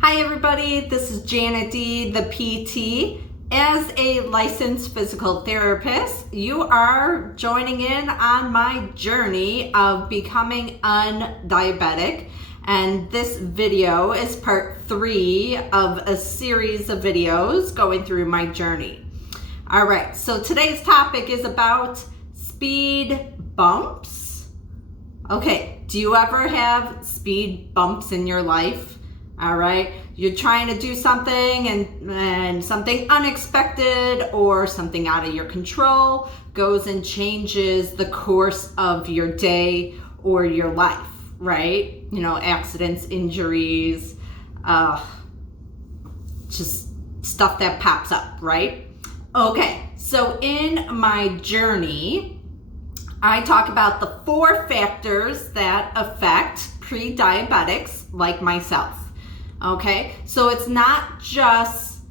Hi everybody, this is Janet D, the PT. As a licensed physical therapist, you are joining in on my journey of becoming undiabetic. And this video is part 3 of a series of videos going through my journey. All right, so today's topic is about speed bumps. Okay, do you ever have speed bumps in your life? All right, you're trying to do something and something unexpected or something out of your control goes and changes the course of your day or your life, right? You know, accidents, injuries, just stuff that pops up, right? Okay, so in my journey, I talk about the 4 factors that affect pre-diabetics like myself. Okay, so it's not just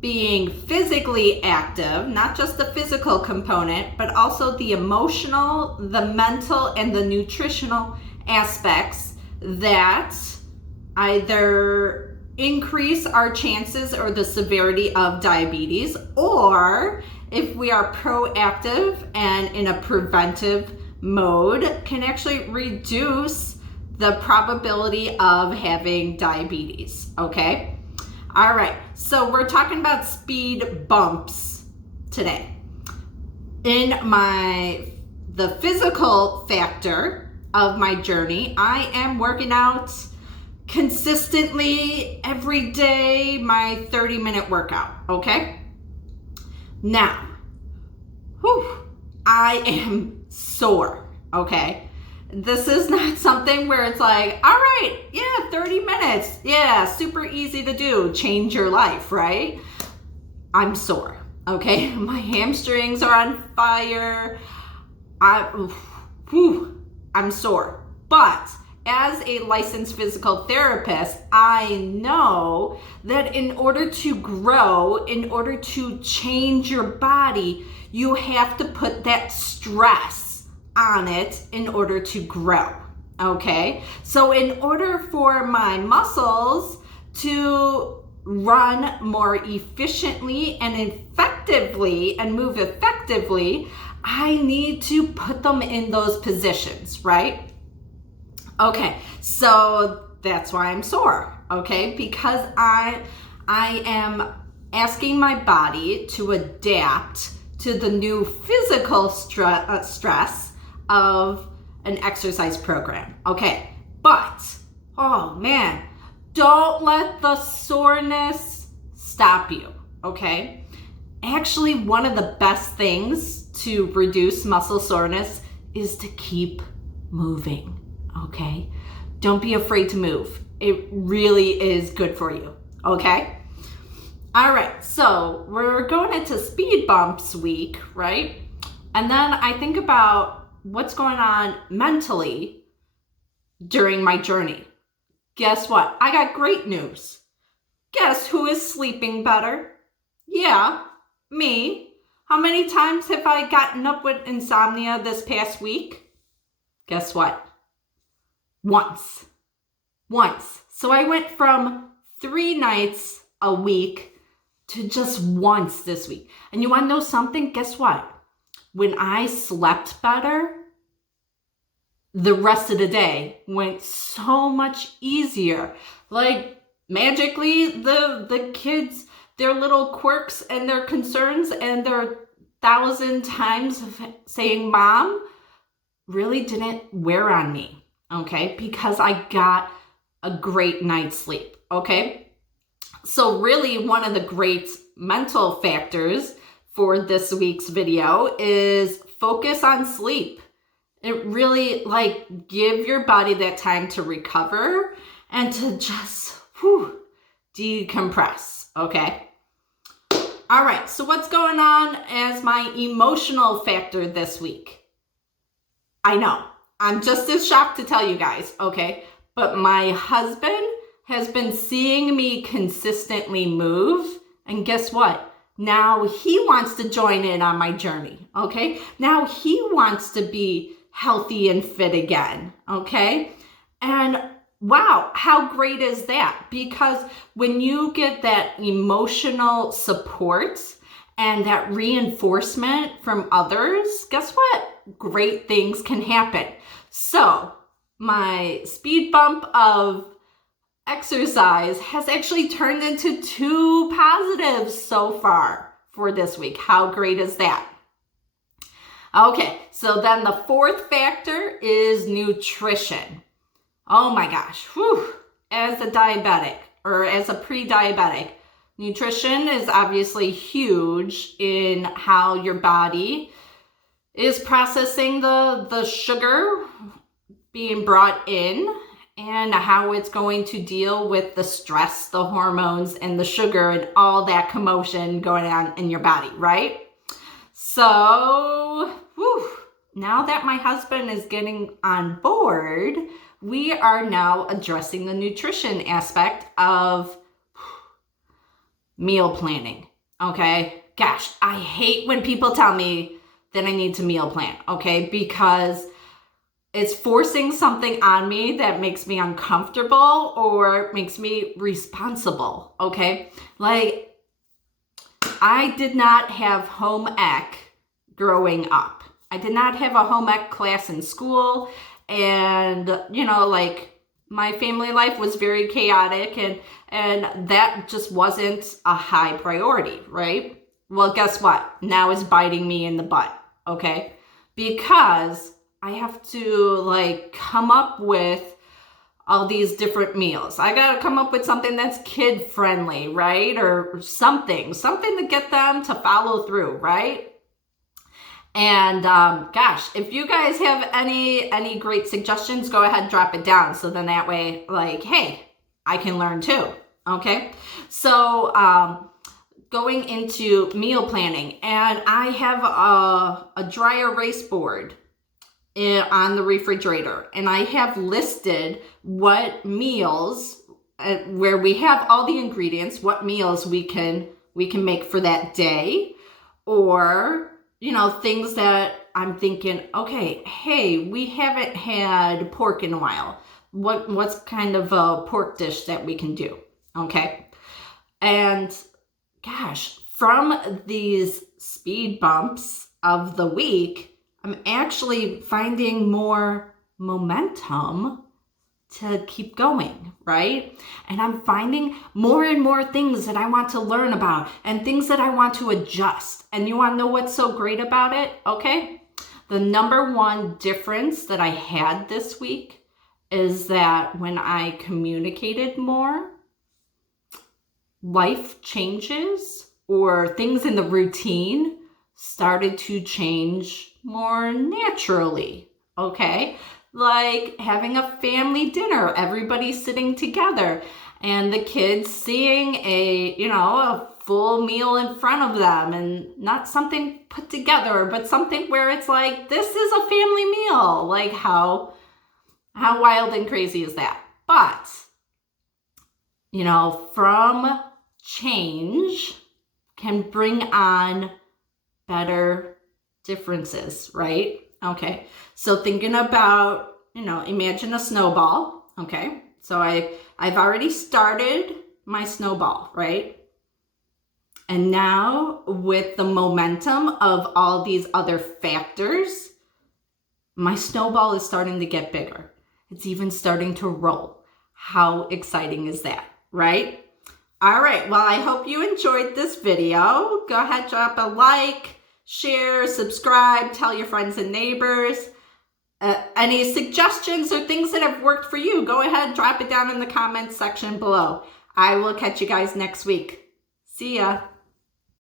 being physically active, not just the physical component, but also the emotional, the mental, and the nutritional aspects that either increase our chances or the severity of diabetes, or if we are proactive and in a preventive mode, can actually reduce the probability of having diabetes, okay? All right, so we're talking about speed bumps today. In the physical factor of my journey, I am working out consistently every day, my 30-minute workout, okay? Now, I am sore, okay? This is not something where it's like, all right, yeah, 30 minutes. Yeah, super easy to do. Change your life, right? I'm sore, okay? My hamstrings are on fire. I'm sore. But as a licensed physical therapist, I know that in order to grow, in order to change your body, you have to put that stress on it in order to grow, okay? So in order for my muscles to run more efficiently and effectively and move effectively, I need to put them in those positions, right? Okay, so that's why I'm sore, okay? Because I am asking my body to adapt to the new physical stress of an exercise program, okay? But, oh man, don't let the soreness stop you, okay? Actually, one of the best things to reduce muscle soreness is to keep moving, okay? Don't be afraid to move. It really is good for you, okay? All right, so we're going into speed bumps week, right? And then I think about what's going on mentally during my journey. Guess what? I got great news. Guess who is sleeping better? Yeah, me. How many times have I gotten up with insomnia this past week? Guess what? Once. So I went from 3 nights a week to just once this week. And you want to know something? Guess what? When I slept better, the rest of the day went so much easier. Like magically, the kids, their little quirks and their concerns and their 1,000 times of saying mom really didn't wear on me, okay? Because I got a great night's sleep, okay? So really one of the great mental factors for this week's video is focus on sleep. It really, give your body that time to recover and to just decompress, okay? All right, so what's going on as my emotional factor this week? I know, I'm just as shocked to tell you guys, okay? But my husband has been seeing me consistently move, and guess what? Now he wants to join in on my journey, okay? Now he wants to be healthy and fit again, okay? And wow, how great is that? Because when you get that emotional support and that reinforcement from others, guess what? Great things can happen. So my speed bump of exercise has actually turned into 2 positives so far for this week. How great is that? Okay, so then the 4th factor is nutrition. Oh my gosh, whew. As a diabetic or as a pre-diabetic, nutrition is obviously huge in how your body is processing the sugar being brought in and how it's going to deal with the stress, the hormones, and the sugar and all that commotion going on in your body, right? So, now that my husband is getting on board, we are now addressing the nutrition aspect of meal planning, okay? Gosh, I hate when people tell me that I need to meal plan, okay? Because it's forcing something on me that makes me uncomfortable or makes me responsible, okay? Like, I did not have home ec growing up. I did not have a home ec class in school, and, you know, like, my family life was very chaotic, and that just wasn't a high priority, right? Well, guess what? Now it's biting me in the butt, okay? Because I have to like come up with all these different meals. I got to come up with something that's kid friendly, right? Or something to get them to follow through, right? And gosh, if you guys have any great suggestions, go ahead, drop it down. So then that way, like, hey, I can learn too. Okay. So going into meal planning, and I have a dry erase board on the refrigerator, and I have listed what meals where we have all the ingredients, what meals we can make for that day, or, you know, things that I'm thinking, okay, hey, we haven't had pork in a while. What's kind of a pork dish that we can do? Okay. And gosh, from these speed bumps of the week, I'm actually finding more momentum to keep going, right? And I'm finding more and more things that I want to learn about and things that I want to adjust. And you want to know what's so great about it? Okay. The number one difference that I had this week is that when I communicated more, life changes or things in the routine started to change more naturally, okay? Like having a family dinner, everybody sitting together, and the kids seeing a full meal in front of them, and not something put together, but something where it's like, this is a family meal. Like how wild and crazy is that? But, from change can bring on better differences, right? Okay, so thinking about, imagine a snowball, okay? So I've already started my snowball, right? And now with the momentum of all these other factors, my snowball is starting to get bigger. It's even starting to roll. How exciting is that, right? All right, well, I hope you enjoyed this video. Go ahead, drop a like, share, subscribe, tell your friends and neighbors. Any suggestions or things that have worked for you, go ahead, drop it down in the comments section below. I will catch you guys next week. See ya.